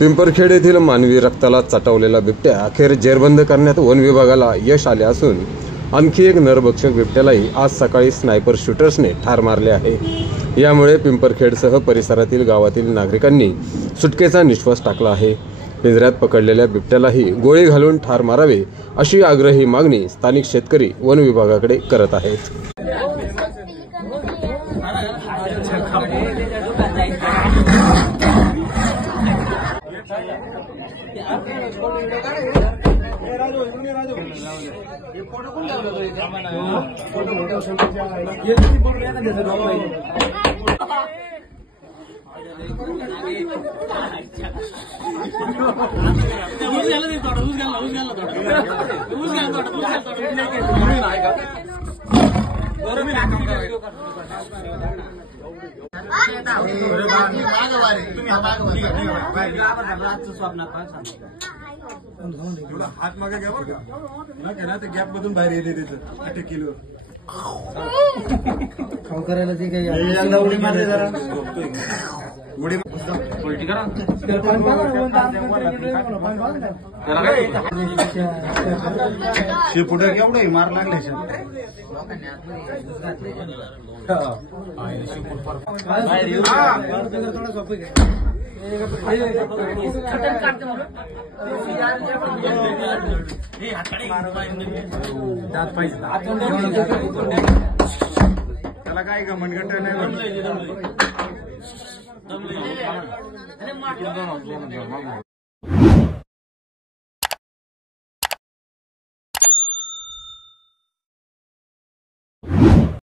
पिंपरखेड येथील मानवी रक्ताला चटवलेला बिबट्या अखेर जेरबंद करण्यात वन विभागाला यश आले असून आणखी एक नरभक्षक बिबट्यालाही आज सकाळी स्नायपर शूटर्सने ठार मारले आहे। यामुळे पिंपरखेडसह परिसरातील गावातील नागरिकांनी सुटकेचा निश्वास टाकला आहे। पिंजऱ्यात पकडलेल्या बिबट्यालाही गोळी घालून ठार मारावे अशी आग्रही मागणी स्थानिक शेतकरी वन विभागाकडे करत आहेत। हात मागे घ्या बरं का ते गॅप मधून बाहेर येते त्याचं अटॅक केलं खाऊ करायला ते काही उडी मारले जरा उडी पलटी करा शेपुट्या केवढं मार लागले त्याला काय का मनगट्ट नाही